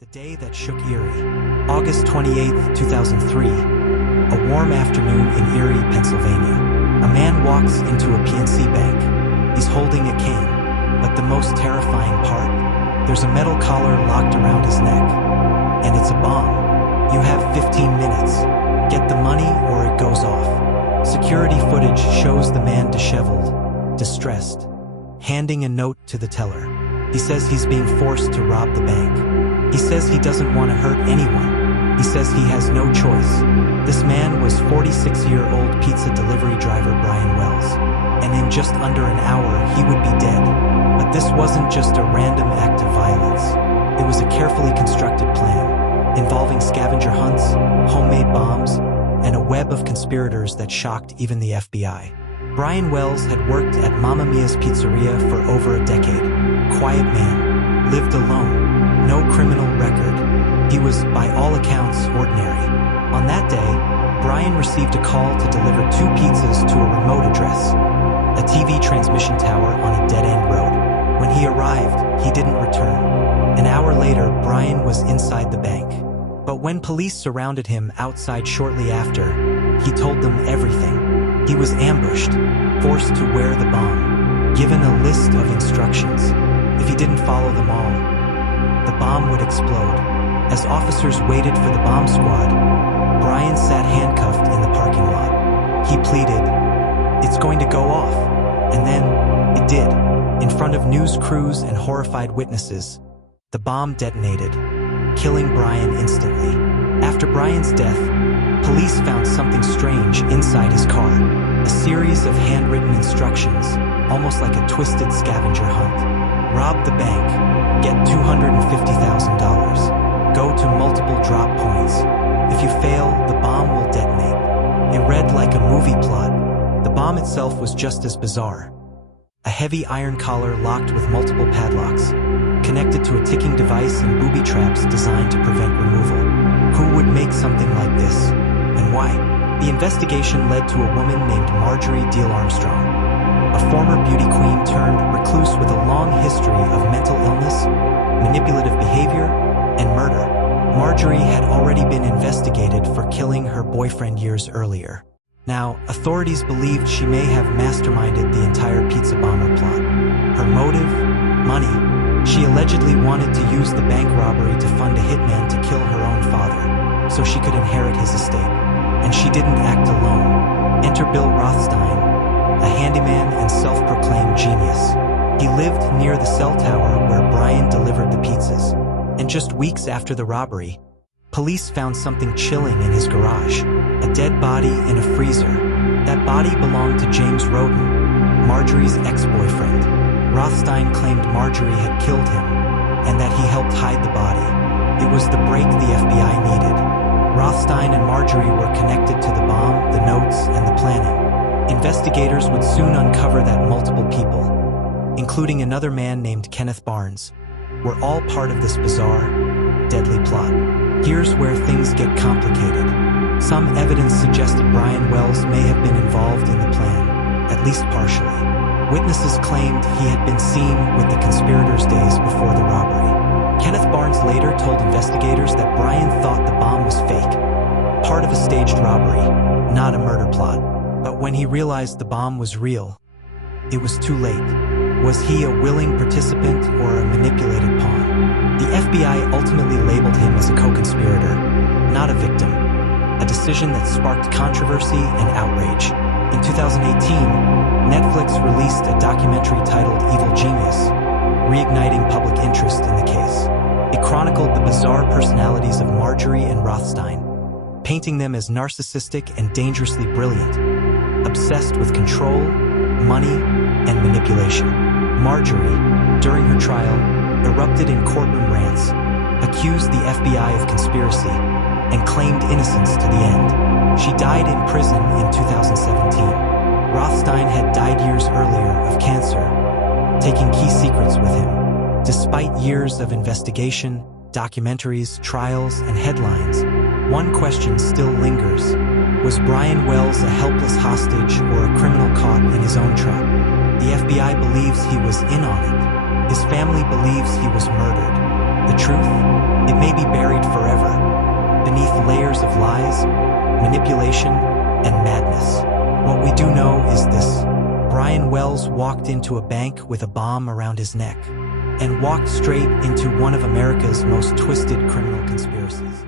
The day that shook Erie. August 28, 2003. A warm afternoon in Erie, Pennsylvania. A man walks into a PNC bank. He's holding a cane, but the most terrifying part, there's a metal collar locked around his neck. And it's a bomb. You have 15 minutes. Get the money or it goes off. Security footage shows the man disheveled, distressed, handing a note to the teller. He says he's being forced to rob the bank. He says he doesn't want to hurt anyone. He says he has no choice. This man was 46-year-old pizza delivery driver Brian Wells, and in just under an hour he would be dead. But this wasn't just a random act of violence. It was a carefully constructed plan, involving scavenger hunts, homemade bombs, and a web of conspirators that shocked even the FBI. Brian Wells had worked at Mamma Mia's Pizzeria for over a decade. Quiet man, lived alone. No criminal record. He was, by all accounts, ordinary. On that day, Brian received a call to deliver 2 pizzas to a remote address, a TV transmission tower on a dead-end road. When he arrived, he didn't return. An hour later, Brian was inside the bank. But when police surrounded him outside shortly after, he told them everything. He was ambushed, forced to wear the bomb, given a list of instructions. If he didn't follow them all, the bomb would explode. As officers waited for the bomb squad, Brian sat handcuffed in the parking lot. He pleaded, "It's going to go off." And then, it did. In front of news crews and horrified witnesses, the bomb detonated, killing Brian instantly. After Brian's death, police found something strange inside his car. A series of handwritten instructions, almost like a twisted scavenger hunt. Rob the bank. Get $250,000. Go to multiple drop points. If you fail, the bomb will detonate. It read like a movie plot. The bomb itself was just as bizarre. A heavy iron collar locked with multiple padlocks, connected to a ticking device and booby traps designed to prevent removal. Who would make something like this, and why? The investigation led to a woman named Marjorie Diehl-Armstrong, a former beauty queen turned recluse with a long history of mental illness, manipulative behavior, and murder. Marjorie had already been investigated for killing her boyfriend years earlier. Now, authorities believed she may have masterminded the entire Pizza Bomber plot. Her motive? Money. She allegedly wanted to use the bank robbery to fund a hitman to kill her own father, so she could inherit his estate. And she didn't act alone. Enter Bill Rothstein, a handyman and self-proclaimed genius. He lived near the cell tower where Brian delivered the pizzas. And just weeks after the robbery, police found something chilling in his garage, a dead body in a freezer. That body belonged to James Roden, Marjorie's ex-boyfriend. Rothstein claimed Marjorie had killed him, and that he helped hide the body. It was the break the FBI needed. Rothstein and Marjorie were connected to the bomb, the notes, and the planning. Investigators would soon uncover that multiple people, including another man named Kenneth Barnes, were all part of this bizarre, deadly plot. Here's where things get complicated. Some evidence suggested Brian Wells may have been involved in the plan, at least partially. Witnesses claimed he had been seen with the conspirators days before the robbery. Kenneth Barnes later told investigators that Brian thought the bomb was fake, part of a staged robbery, not a murder plot. But when he realized the bomb was real, it was too late. Was he a willing participant or a manipulated pawn? The FBI ultimately labeled him as a co-conspirator, not a victim, a decision that sparked controversy and outrage. In 2018, Netflix released a documentary titled Evil Genius, reigniting public interest in the case. It chronicled the bizarre personalities of Marjorie and Rothstein, painting them as narcissistic and dangerously brilliant, obsessed with control, money, and manipulation. Marjorie, during her trial, erupted in courtroom rants, accused the FBI of conspiracy, and claimed innocence to the end. She died in prison in 2017. Rothstein had died years earlier of cancer, taking key secrets with him. Despite years of investigation, documentaries, trials, and headlines, one question still lingers. Was Brian Wells a helpless hostage or a criminal caught in his own trap? The FBI believes he was in on it. His family believes he was murdered. The truth? It may be buried forever, beneath layers of lies, manipulation, and madness. What we do know is this: Brian Wells walked into a bank with a bomb around his neck and walked straight into one of America's most twisted criminal conspiracies.